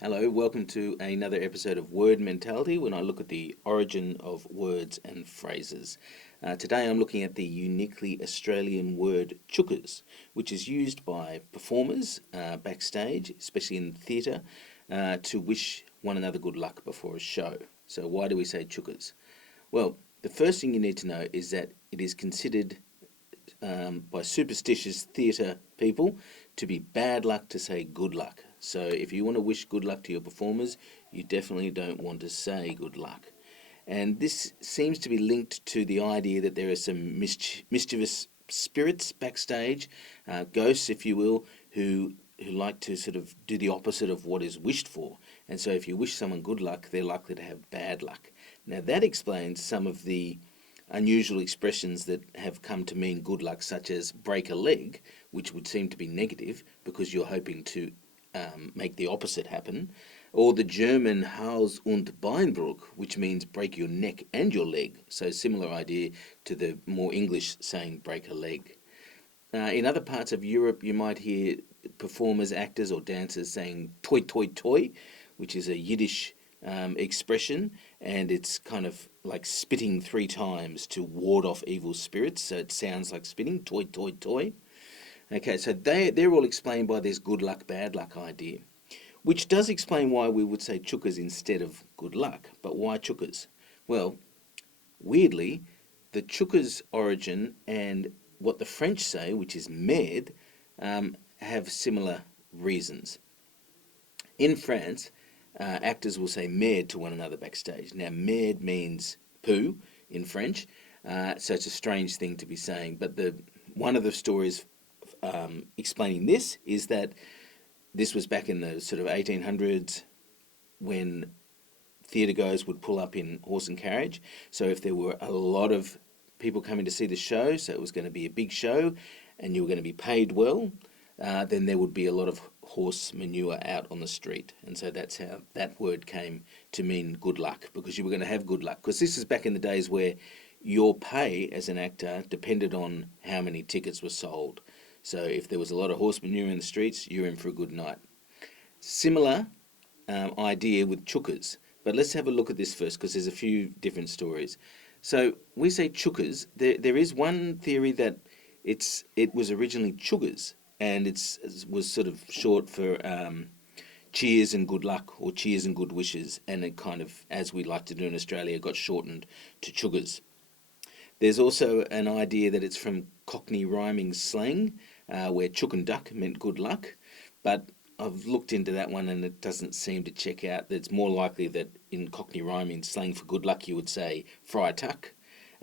Hello, welcome to another episode of Word Mentality when I look at the origin of words and phrases. Today I'm looking at the uniquely Australian word chookas, which is used by performers backstage, especially in theatre, to wish one another good luck before a show. So, why do we say chookas? Well, the first thing you need to know is that it is considered by superstitious theatre people to be bad luck to say good luck. So if you want to wish good luck to your performers, you definitely don't want to say good luck. And this seems to be linked to the idea that there are some mischievous spirits backstage, ghosts, if you will, who like to sort of do the opposite of what is wished for. And so if you wish someone good luck, they're likely to have bad luck. Now that explains some of the unusual expressions that have come to mean good luck, such as break a leg, which would seem to be negative because you're hoping to make the opposite happen, or the German Hals- und Beinbruch, which means break your neck and your leg. So, similar idea to the more English saying break a leg. In other parts of Europe, you might hear performers, actors, or dancers saying toy, toy, toy, which is a Yiddish expression, and it's kind of like spitting three times to ward off evil spirits. So it sounds like spitting, toy, toy, toy. Okay, so they're all explained by this good luck, bad luck idea, which does explain why we would say chookas instead of good luck. But why chookas? Well, weirdly, the chookas origin and what the French say, which is merde, have similar reasons. In France, actors will say merde to one another backstage. Now, merde means poo in French, so it's a strange thing to be saying. But one of the stories explaining this is that this was back in the sort of 1800s when theatre goers would pull up in horse and carriage. So if there were a lot of people coming to see the show, so it was going to be a big show and you were going to be paid well, then there would be a lot of horse manure out on the street. And so that's how that word came to mean good luck, because you were going to have good luck. Because this is back in the days where your pay as an actor depended on how many tickets were sold. So if there was a lot of horse manure in the streets, you're in for a good night. Similar idea with chookas. But let's have a look at this first, because there's a few different stories. So we say chookas. There is one theory that it was originally chuggers, and it was sort of short for cheers and good luck, or cheers and good wishes, and it kind of, as we like to do in Australia, got shortened to chuggers. There's also an idea that it's from Cockney rhyming slang, where chook and duck meant good luck, but I've looked into that one and it doesn't seem to check out. It's more likely that in Cockney rhyming slang for good luck you would say Friar Tuck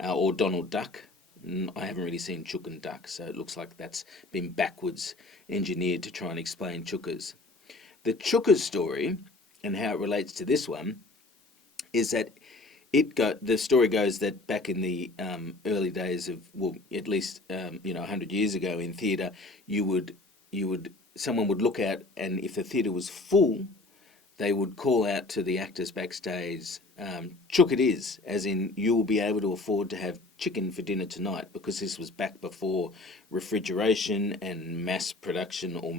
or Donald Duck. I haven't really seen chook and duck, so it looks like that's been backwards engineered to try and explain chookas. The chookas story and how it relates to this one is that the story goes that back in the early days of, well, at least 100 years ago in theatre, someone would look out, and if the theatre was full, they would call out to the actors backstage, chook it is, as in you will be able to afford to have chicken for dinner tonight, because this was back before refrigeration and mass production, or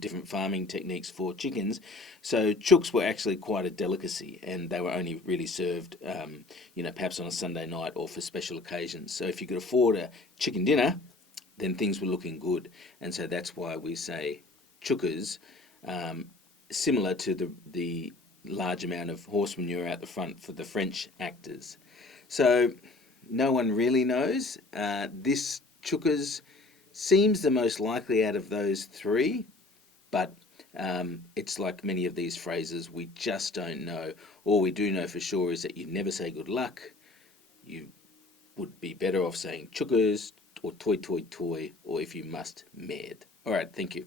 different farming techniques for chickens. So chooks were actually quite a delicacy, and they were only really served perhaps on a Sunday night or for special occasions. So if you could afford a chicken dinner, then things were looking good. And so that's why we say chookas, similar to the large amount of horse manure out the front for the French actors. So no one really knows. This chookas seems the most likely out of those three, but it's like many of these phrases, we just don't know. All we do know for sure is that you never say good luck. You would be better off saying chookas or toy, toy, toy, or if you must, merde. All right, thank you.